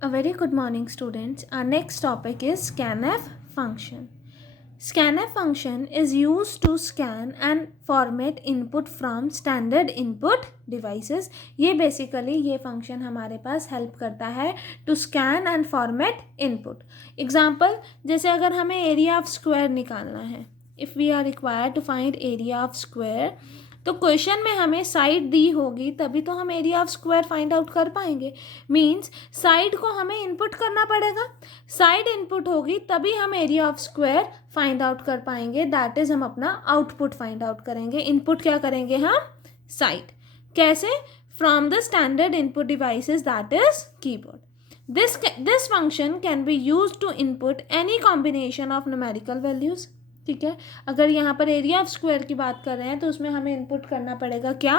A very good morning, students. Our next topic is scanf function. Scanf function is used to scan and format input from standard input devices. ये basically ये function हमारे पास help करता है to scan and format input. Example, जैसे अगर हमें area of square निकालना है, if we are required to find area of square, तो क्वेश्चन में हमें साइड दी होगी तभी तो हम area of square find out कर पाएंगे. मींस साइड को हमें इनपुट करना पड़ेगा. साइड इनपुट होगी तभी हम area of square find out कर पाएंगे. दैट इज हम अपना आउटपुट फाइंड आउट करेंगे. इनपुट क्या करेंगे हम? साइड. कैसे? From the standard input devices that is keyboard. This function can be use to input any combination of numerical values. ठीक है, अगर यहाँ पर एरिया ऑफ स्क्वायर की बात कर रहे हैं तो उसमें हमें इनपुट करना पड़ेगा क्या?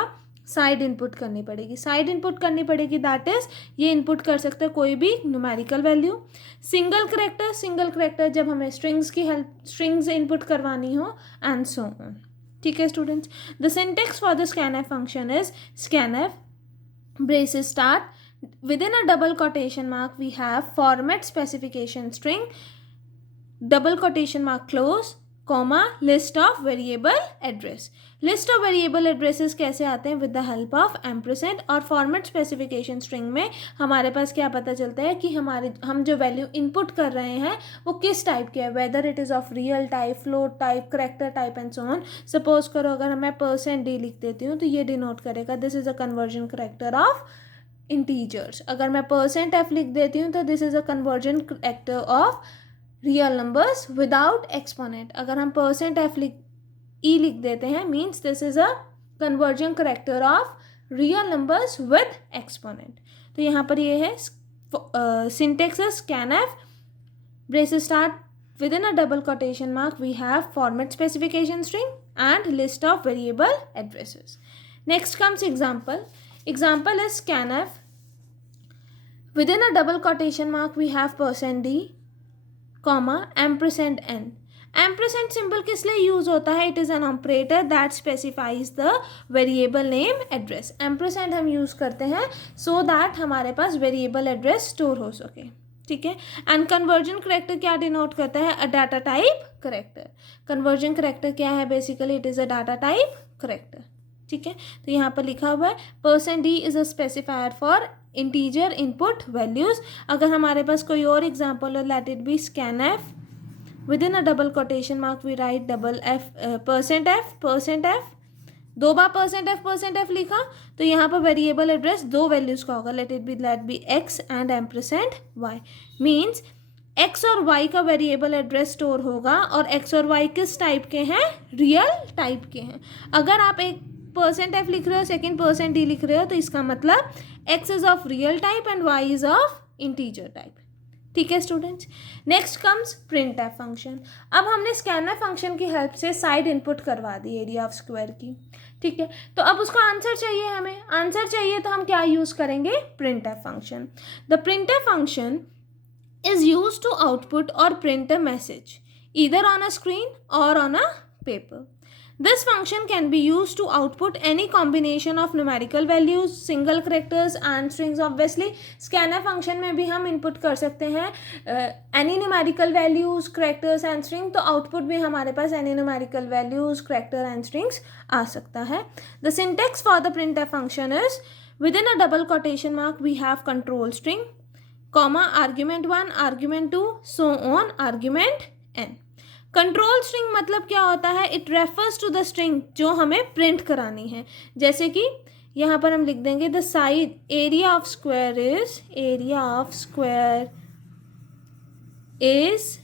साइड इनपुट करनी पड़ेगी. साइड इनपुट करनी पड़ेगी दैट इज ये इनपुट कर सकते हैं कोई भी न्यूमेरिकल वैल्यू. सिंगल करेक्टर जब हमें स्ट्रिंग्स इनपुट करवानी हो एंड सो ऑन. ठीक है students, the syntax for the scanf function is scanf braces start within a double quotation mark we have format specification string double quotation mark close comma list of variable address. List of variable addresses कैसे आते हैं? With the help of ampersand. और format specification string में हमारे पास क्या पता चलता है कि हम जो वैल्यू इनपुट कर रहे हैं वो किस टाइप के है. Whether it is of real type, float type, character type and so on. Suppose करो अगर मैं %d लिख देती हूँ तो ये डिनोट करेगा this is a conversion character of integers. अगर मैं %f लिख देती हूँ तो this is a conversion character of real numbers without exponent. अगर हम %f लिख देते हैं means this is a conversion character of real numbers with exponent. तो यहाँ पर ये है syntax scanf braces start within a double quotation mark we have format specification string and list of variable addresses. Next comes example. Example is scanf within a double quotation mark we have %d comma ampersand n. Ampersand symbol किस लिए use होता है? It is an operator that specifies the variable name address. Ampersand हम use करते हैं so that हमारे पास variable address store हो सके. ठीक है. एंड कन्वर्जन करेक्टर क्या डिनोट करता है? अ data type character. Conversion character क्या है? Basically it is a data type character. ठीक है, तो यहाँ पर लिखा हुआ है %d is a specifier for integer input values. अगर हमारे पास कोई और एग्जाम्पल हो, let it be scanf within a double quotation mark we write double f %f. दो बार %f लिखा तो यहाँ पर वेरिएबल एड्रेस दो वैल्यूज का होगा. Let be x and ampersand y. Means x और y का वेरिएबल एड्रेस स्टोर होगा और x और y किस टाइप के हैं? रियल टाइप के हैं. अगर आप एक %f लिख रहे हो, सेकेंड %d लिख रहे हो तो इसका मतलब x is of real type and y is of integer type. ठीक है students. Next comes printf function. अब हमने स्कैनफ फंक्शन की हेल्प से साइड इनपुट करवा दी एरिया ऑफ स्क्वायर की. ठीक है, तो अब उसका आंसर चाहिए. हमें आंसर चाहिए तो हम क्या यूज़ करेंगे? printf function. The printf function is used to output or print a message either on a screen or on a paper. This function can be used to output any combination of numerical values, single characters and strings. Obviously scanf function में भी हम input कर सकते हैं any numerical values, characters and string. तो output भी हमारे पास any numerical values, character and strings आ सकता है. The syntax for the printf function is within a double quotation mark we have control string comma argument 1, argument 2, so on, argument n. Control string मतलब क्या होता है? It refers to the string जो हमें print करानी है. जैसे कि यहाँ पर हम लिख देंगे the side area of square is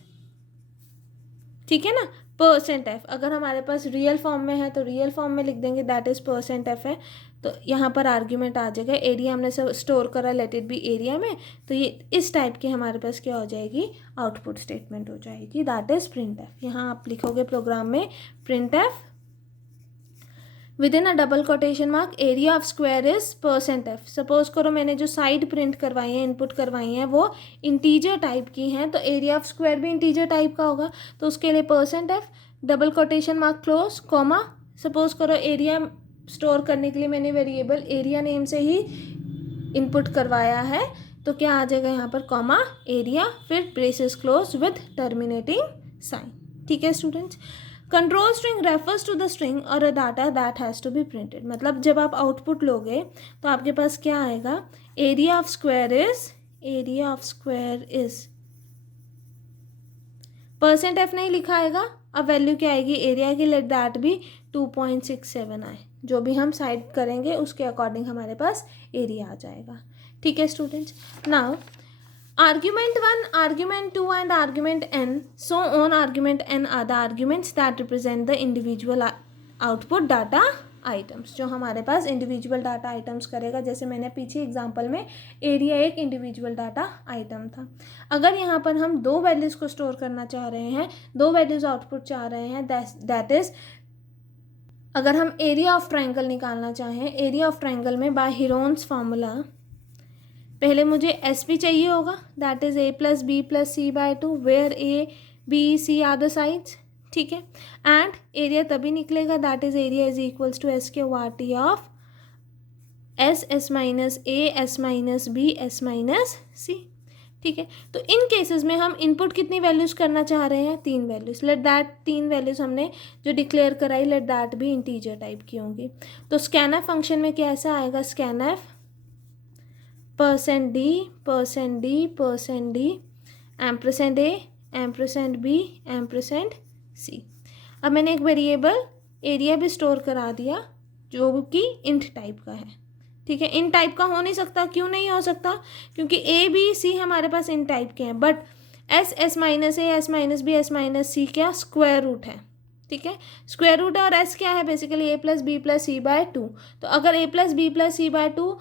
ठीक है ना %f. अगर हमारे पास रियल फॉर्म में है तो रियल फॉर्म में लिख देंगे दैट इज %f है. तो यहाँ पर आर्ग्यूमेंट आ जाएगा. एरिया हमने सब स्टोर करा, लेट इट बी एरिया में. तो ये इस टाइप की हमारे पास क्या हो जाएगी? आउटपुट स्टेटमेंट हो जाएगी दैट इज printf. यहाँ आप लिखोगे प्रोग्राम में printf within a double quotation mark area of square is %f. Suppose करो मैंने जो साइड प्रिंट करवाई है, इनपुट करवाई हैं, वो इंटीजर टाइप की हैं तो एरिया ऑफ स्क्वायर भी इंटीजर टाइप का होगा. तो उसके लिए %f double quotation mark close comma. Suppose करो एरिया स्टोर करने के लिए मैंने वेरिएबल एरिया नेम से ही इनपुट करवाया है तो क्या आ जाएगा यहाँ पर, कॉमा एरिया, फिर braces close with terminating sign. ठीक है students. Control string refers to the string और a data that has to be printed. मतलब जब आप आउटपुट लोगे तो आपके पास क्या आएगा, area of square is percent F नहीं लिखा आएगा, अब वैल्यू क्या आएगी एरिया की, लेट दैट भी 2.67 आए, जो भी हम साइड करेंगे उसके अकॉर्डिंग हमारे पास एरिया आ जाएगा। ठीक है students. Now argument 1, argument 2 and argument n, so on argument n are the arguments that represent the individual output data items। जो हमारे पास इंडिविजुअल डाटा आइटम्स करेगा, जैसे मैंने पीछे एग्जांपल में एरिया एक इंडिविजुअल डाटा आइटम था। अगर यहाँ पर हम दो वैल्यूज़ को स्टोर करना चाह रहे हैं, दो वैल्यूज़ आउटपुट चाह रहे हैं, दैट इज़ अगर हम एरिया ऑफ ट्रायंगल निकालना चाहें, एरिया ऑफ ट्रायंगल में बाय हीरोन्स फार्मूला पहले मुझे एस भी चाहिए होगा, that is a plus b plus c by two, where a B c are the sides. ठीक है। एंड एरिया तभी निकलेगा, that is area is equals to s के वार टी of s minus a, s minus b, s minus c. ठीक है। तो इन केसेस में हम इनपुट कितनी वैल्यूज़ करना चाह रहे हैं, 3 वैल्यूज़। लेट दैट 3 वैल्यूज़ हमने जो डिक्लेयर कराई, लेट दैट भी इंटीजर टाइप की होंगी। तो स्कैनएफ फंक्शन में कैसा आएगा, स्कैनएफ %d, %d, एम्परसेंड ए, एम्परसेंड बी, एम्परसेंड सी। अब मैंने एक वेरिएबल एरिया भी स्टोर करा दिया जो कि इंट टाइप का है। ठीक है। इन टाइप का हो नहीं सकता, क्यों नहीं हो सकता, क्योंकि ए बी सी हमारे पास इन टाइप के हैं, but s minus a, s minus b, s minus c क्या स्क्वायर रूट है। ठीक है। स्क्वायर रूट है और एस क्या है, बेसिकली ए plus b plus c bye 2। तो अगर ए plus b plus c bye 2,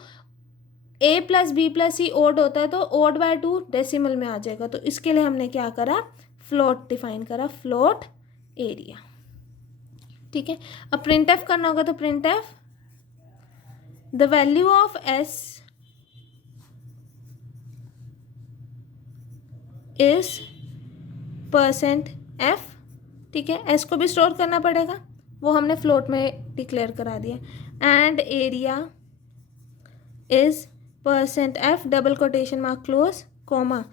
ए प्लस बी प्लस सी ओड होता है, तो ओड बाय 2 डेसिमल में आ जाएगा। तो इसके लिए हमने क्या करा, फ्लोट डिफाइन करा, फ्लोट एरिया। ठीक है। अब प्रिंट एफ करना होगा, तो print F the value of S is %f। ठीक है। एस को भी स्टोर करना पड़ेगा, वो हमने फ्लोट में डिक्लेयर करा दिया। And area is %f double quotation mark close, comma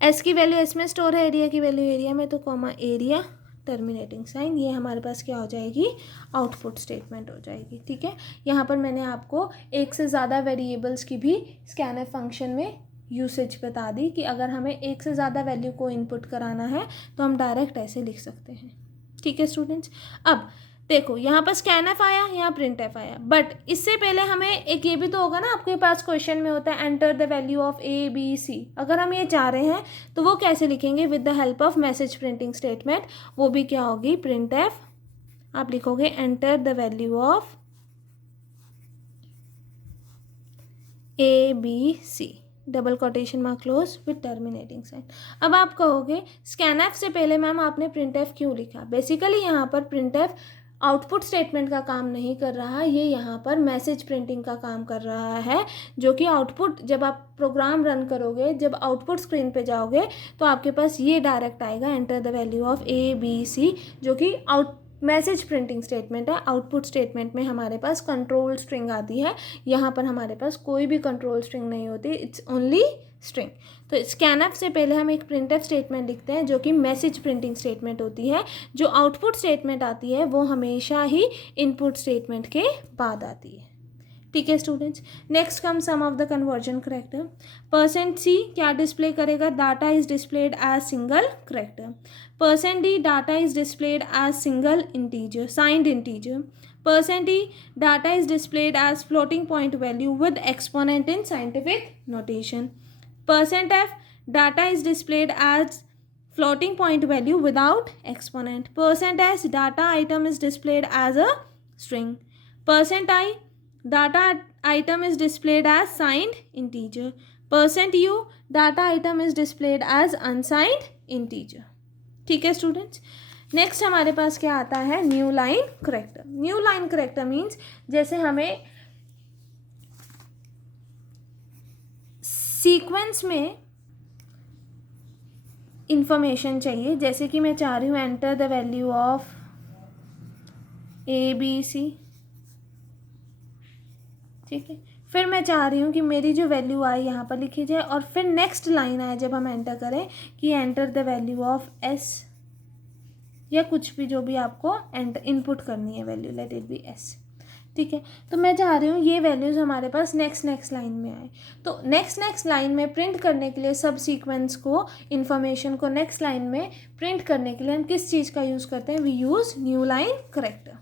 S की वैल्यू एस में स्टोर है, एरिया की वैल्यू एरिया में, तो कॉमा एरिया टर्मिनेटिंग साइन। ये हमारे पास क्या हो जाएगी, आउटपुट स्टेटमेंट हो जाएगी। ठीक है। यहाँ पर मैंने आपको एक से ज़्यादा वेरिएबल्स की भी स्कैनएफ फंक्शन में यूसेज बता दी कि अगर हमें एक से ज़्यादा वैल्यू को इनपुट कराना है तो हम डायरेक्ट ऐसे लिख सकते हैं। ठीक है स्टूडेंट्स। अब देखो यहाँ पर स्कैनएफ आया, यहाँ प्रिंट एफ आया, बट इससे पहले हमें एक ये भी तो होगा ना, आपके पास क्वेश्चन में होता है enter the value of A B C. अगर हम ये चाह रहे हैं तो वो कैसे लिखेंगे, with the help of message printing statement. वो भी क्या होगी, प्रिंट एफ आप लिखोगे enter the value of A B C double quotation mark close with terminating sign. अब आप कहोगे स्कैनएफ से पहले मैम आपने प्रिंट एफ क्यों लिखा। बेसिकली यहाँ पर प्रिंट एफ आउटपुट स्टेटमेंट का काम नहीं कर रहा, ये यहाँ पर मैसेज प्रिंटिंग का काम कर रहा है, जो कि आउटपुट जब आप प्रोग्राम रन करोगे, जब आउटपुट स्क्रीन पे जाओगे तो आपके पास ये डायरेक्ट आएगा enter the value of A B C, जो कि मैसेज प्रिंटिंग स्टेटमेंट है। आउटपुट स्टेटमेंट में हमारे पास कंट्रोल स्ट्रिंग आती है, यहाँ पर हमारे पास कोई भी कंट्रोल स्ट्रिंग नहीं होती, इट्स ओनली स्ट्रिंग। तो स्कैनएफ से पहले हम एक प्रिंटएफ स्टेटमेंट लिखते हैं जो कि मैसेज प्रिंटिंग स्टेटमेंट होती है। जो आउटपुट स्टेटमेंट आती है वो हमेशा ही इनपुट स्टेटमेंट के बाद आती है। ठीक है students. Next come some of the conversion character. %c क्या डिस्प्ले करेगा, data is displayed as single character. %d data is displayed as single integer, signed integer. %e data is displayed as floating point value with exponent in scientific notation. %f data is displayed as floating point value without exponent. %s data item is displayed as a string. %i data item is displayed as signed integer. %u data item is displayed as unsigned integer. ठीक है students. Next हमारे पास क्या आता है, new line character. New line character means जैसे हमें sequence में information चाहिए, जैसे कि मैं चाह रही हूँ enter the value of A B C. ठीक है। फिर मैं चाह रही हूँ कि मेरी जो वैल्यू आए यहाँ पर लिखी जाए और फिर नेक्स्ट लाइन आए जब हम एंटर करें कि enter the value of S, या कुछ भी जो भी आपको एंटर इनपुट करनी है value, let it be S. ठीक है, तो मैं चाह रही हूँ ये वैल्यूज़ हमारे पास नेक्स्ट लाइन में आए। तो नेक्स्ट लाइन में प्रिंट करने के लिए सब सीक्वेंस को, इन्फॉर्मेशन को नेक्स्ट लाइन में प्रिंट करने के लिए हम किस चीज़ का यूज़ करते हैं? We use new line character.